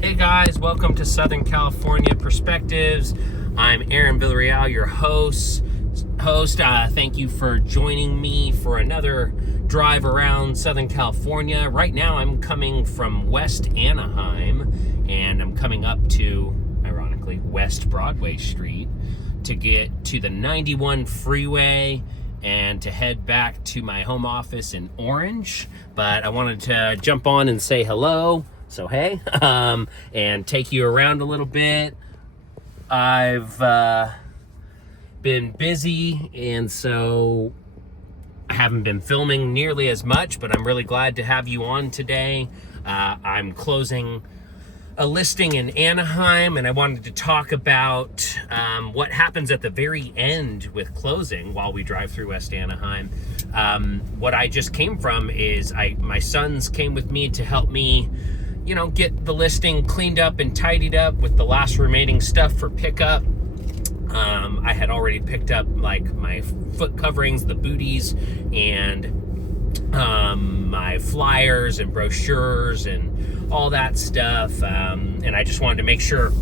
Hey guys, welcome to Southern California Perspectives. I'm Aaron Villarreal, your host. Thank you for joining me for another drive around Southern California. Right now I'm coming from West Anaheim and I'm coming up to, ironically, West Broadway Street to get to the 91 freeway and to head back to my home office in Orange. But I wanted to jump on and say hello. So hey, and take you around a little bit. I've been busy, and so I haven't been filming nearly as much, but I'm really glad to have you on today. I'm closing a listing in Anaheim, and I wanted to talk about what happens at the very end with closing while we drive through West Anaheim. What I just came from is my sons came with me to help me get the listing cleaned up and tidied up with the last remaining stuff for pickup. I had already picked up like my foot coverings, the booties, and my flyers and brochures and all that stuff. And I just wanted to make sure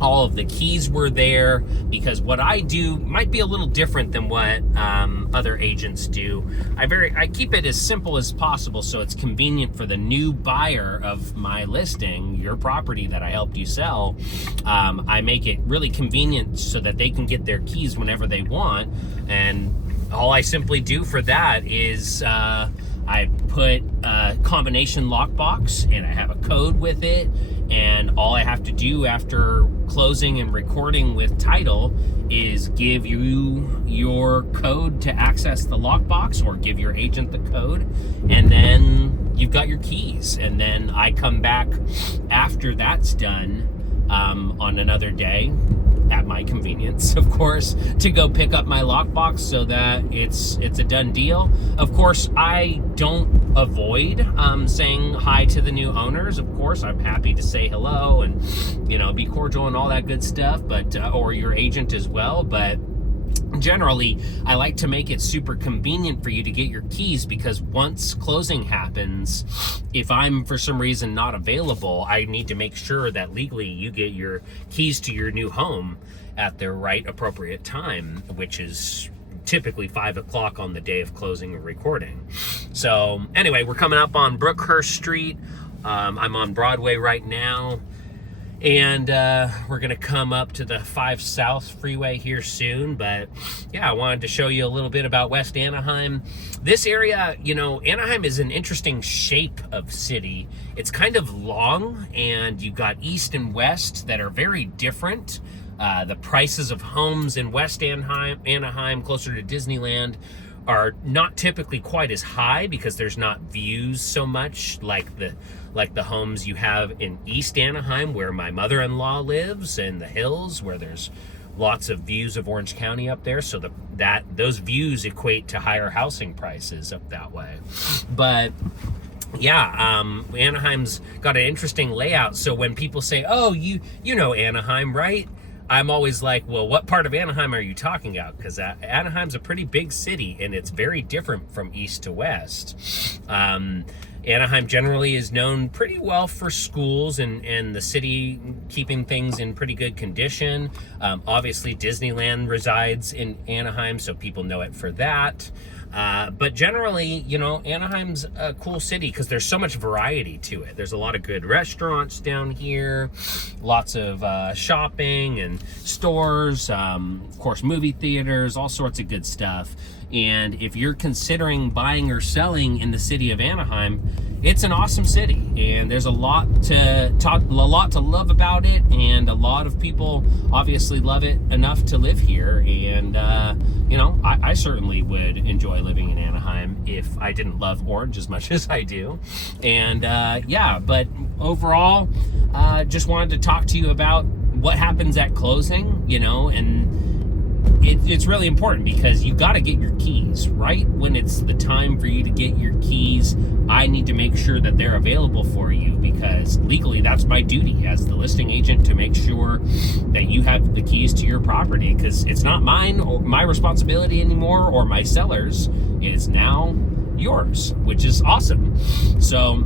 all of the keys were there, because what I do might be a little different than what other agents do. I keep it as simple as possible so it's convenient for the new buyer of my listing, your property that I helped you sell. I make it really convenient so that they can get their keys whenever they want, and all I simply do for that is I put a combination lockbox and I have a code with it, and all I have to do after closing and recording with title is give you your code to access the lockbox, or give your agent the code, and then you've got your keys. And then I come back after that's done on another day, at my convenience, of course, to go pick up my lockbox so that it's a done deal. Of course, I don't avoid saying hi to the new owners. Of course, I'm happy to say hello and be cordial and all that good stuff, but or your agent as well. But generally, I like to make it super convenient for you to get your keys, because once closing happens, if I'm for some reason not available, I need to make sure that legally you get your keys to your new home at the right appropriate time, which is typically 5 o'clock on the day of closing and recording. So anyway, we're coming up on Brookhurst Street. I'm on Broadway right now. And we're going to come up to the 5 South freeway here soon. But yeah, I wanted to show you a little bit about West Anaheim. This area, Anaheim is an interesting shape of city. It's kind of long, and you've got east and west that are very different. The prices of homes in West Anaheim, closer to Disneyland, are not typically quite as high because there's not views so much like the homes you have in East Anaheim, where my mother-in-law lives, and the hills where there's lots of views of Orange County up there. So those views equate to higher housing prices up that way. But yeah, Anaheim's got an interesting layout. So when people say, "Oh, you know Anaheim, right?" I'm always like, well, what part of Anaheim are you talking about? Because Anaheim's a pretty big city, and it's very different from east to west. Anaheim generally is known pretty well for schools and the city keeping things in pretty good condition. Obviously, Disneyland resides in Anaheim, so people know it for that. But generally, Anaheim's a cool city because there's so much variety to it. There's a lot of good restaurants down here, lots of shopping and stores, of course, movie theaters, all sorts of good stuff. And if you're considering buying or selling in the city of Anaheim, it's an awesome city, and there's a lot to love about it, and a lot of people obviously love it enough to live here. And I certainly would enjoy living in Anaheim if I didn't love Orange as much as I do. And but overall, just wanted to talk to you about what happens at closing, and it's really important because you got to get your keys right when it's the time for you to get your keys. I need to make sure that they're available for you, because legally that's my duty as the listing agent to make sure that you have the keys to your property, because it's not mine or my responsibility anymore, or my seller's. It is now yours, which is awesome. So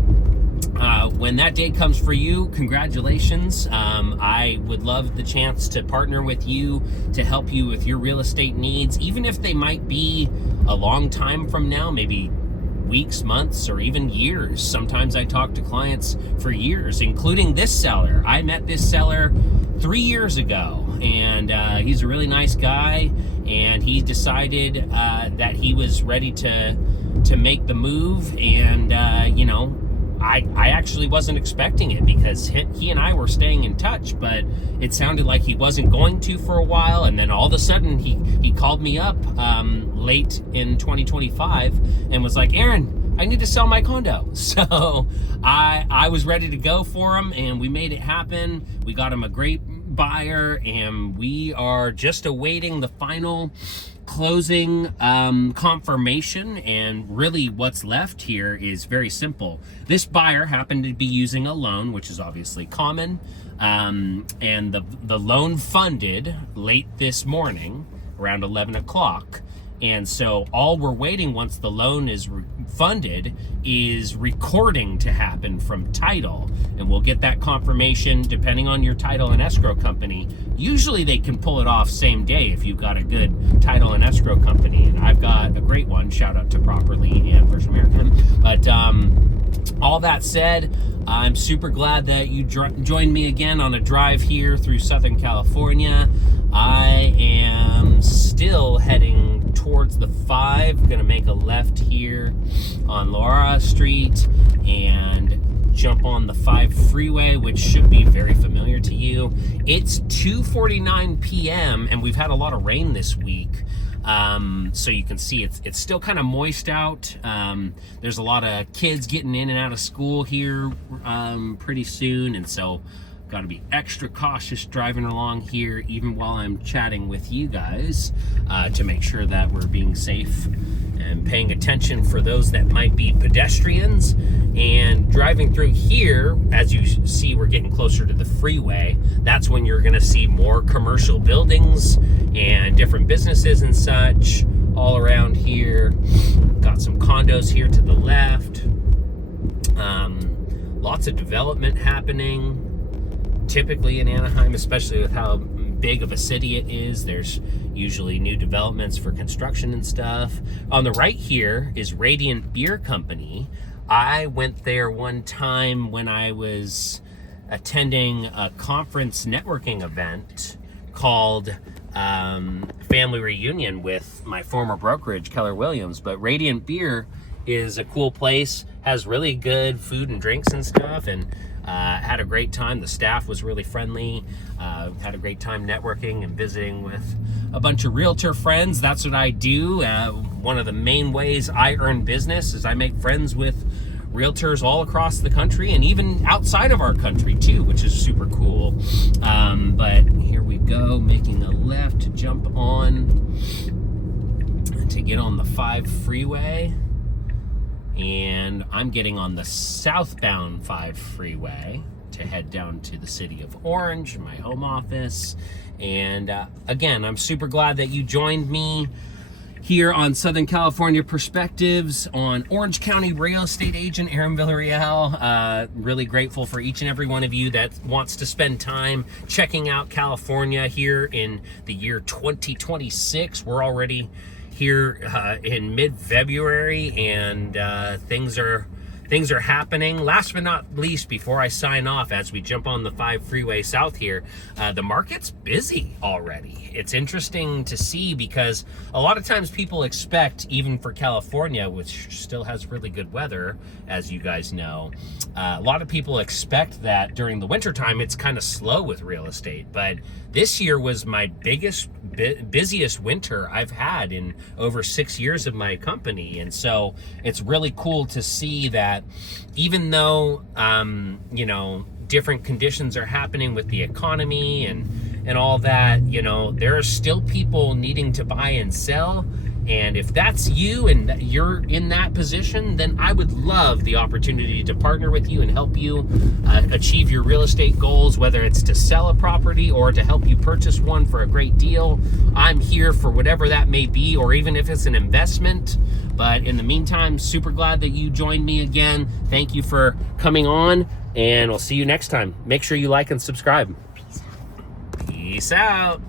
when that day comes for you, congratulations. I would love the chance to partner with you to help you with your real estate needs, even if they might be a long time from now, maybe weeks, months, or even years. Sometimes I talk to clients for years, including this seller. I met this seller 3 years ago, and he's a really nice guy, and he decided that he was ready to make the move, and I actually wasn't expecting it, because he and I were staying in touch, but it sounded like he wasn't going to for a while, and then all of a sudden he called me up late in 2025 and was like, Aaron, I need to sell my condo. So I was ready to go for him, and we made it happen. We got him a great buyer, and we are just awaiting the final closing confirmation. And really what's left here is very simple. This buyer happened to be using a loan, which is obviously common, and the loan funded late this morning around 11 o'clock. And so all we're waiting, once the loan is funded, is recording to happen from title. And we'll get that confirmation depending on your title and escrow company. Usually they can pull it off same day if you've got a good title and escrow company. And I've got a great one. Shout out to Properly and First American. But all that said, I'm super glad that you joined me again on a drive here through Southern California. I am still heading towards the 5, gonna make a left here on Laura Street and jump on the 5 freeway, which should be very familiar to you. It's 2:49 p.m. and we've had a lot of rain this week. So you can see it's still kind of moist out. There's a lot of kids getting in and out of school here pretty soon, and so got to be extra cautious driving along here, even while I'm chatting with you guys, to make sure that we're being safe and paying attention for those that might be pedestrians. And driving through here, as you see, we're getting closer to the freeway. That's when you're going to see more commercial buildings and different businesses and such all around here. Got some condos here to the left. Lots of development happening. Typically in Anaheim, especially with how big of a city it is, there's usually new developments for construction and stuff. On the right here is Radiant Beer Company. I went there one time when I was attending a conference networking event called Family Reunion with my former brokerage, Keller Williams. But Radiant Beer is a cool place, has really good food and drinks and stuff, and had a great time. The staff was really friendly. Had a great time networking and visiting with a bunch of realtor friends. That's what I do. One of the main ways I earn business is I make friends with realtors all across the country and even outside of our country too, which is super cool. But here we go, making a left to jump on to get on the 5 freeway. And I'm getting on the southbound 5 freeway to head down to the city of Orange, my home office. And again, I'm super glad that you joined me here on Southern California Perspectives on Orange County real estate agent Aaron Villarreal. Really grateful for each and every one of you that wants to spend time checking out California here in the year 2026. We're already here in mid-February, and things are happening. Last but not least, before I sign off, as we jump on the 5 freeway south here, the market's busy already. It's interesting to see, because a lot of times people expect, even for California, which still has really good weather, as you guys know, a lot of people expect that during the wintertime it's kind of slow with real estate. But this year was my busiest winter I've had in over 6 years of my company. And so it's really cool to see that even though, different conditions are happening with the economy and all that, there are still people needing to buy and sell. And if that's you and you're in that position, then I would love the opportunity to partner with you and help you achieve your real estate goals, whether it's to sell a property or to help you purchase one for a great deal. I'm here for whatever that may be, or even if it's an investment. But in the meantime, super glad that you joined me again. Thank you for coming on, and we'll see you next time. Make sure you like and subscribe. Peace out.